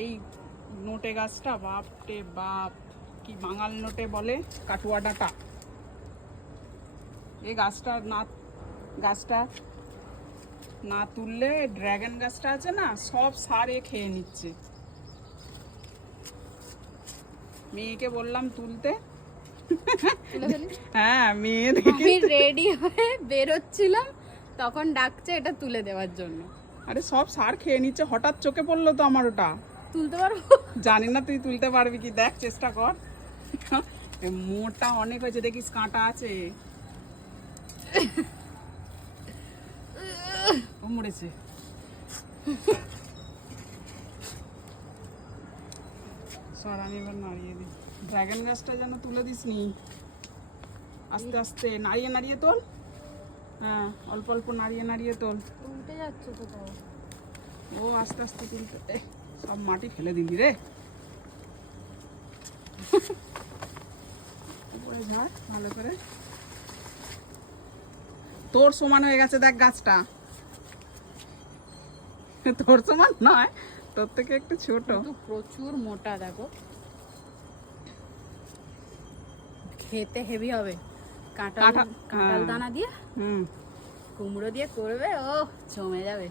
এই নোটে গাছটা বাপ রে বাপ, কি বাঙাল নোটে বলে কাটুয়া ডাঁটা। এই গাছটা না তুললে ড্রাগন গাছটা আছে না, সব সারে খেয়ে নিচ্ছে। মেয়েকে বললাম তুলতে, হ্যাঁ মেয়ে আমি রেডি হয়ে বেরোচ্ছিলাম, তখন ডাকছে এটা তুলে দেওয়ার জন্য। আরে সব সার খেয়ে নিচ্ছে, হঠাৎ চোখে পড়লো তো আমার ওটা। তুলতে পারবো? জানি না তুই তুলতে পারবি কি, দেখ চেষ্টা কর। মোটা অনেক হয়েছে, দেখিস কাঁটা আছে। ও মরেছে। সর, আমি এবার নাড়িয়ে দিই। ড্রাগন গাছটা যেন তুলে দিস নি, আস্তে আস্তে নাড়িয়ে নাড়িয়ে তোল। হ্যাঁ, অল্প অল্প নাড়িয়ে নাড়িয়ে তোল। উল্টে যাচ্ছে তো তাও। ও আস্তে আস্তে তুলতে, সব মাটি ফেলে দিলি রে। উপরে ঝাড় ভালো করে। তোর সমান হয়ে গেছে দেখ গাছটা, তোর সমান নয়, তোর থেকে একটু ছোট। কিন্তু প্রচুর মোটা, দেখো খেতে হেভি হবে। কাঁঠাল দানা দিয়ে কুমড়ো দিয়ে করবে, ও জমে যাবে।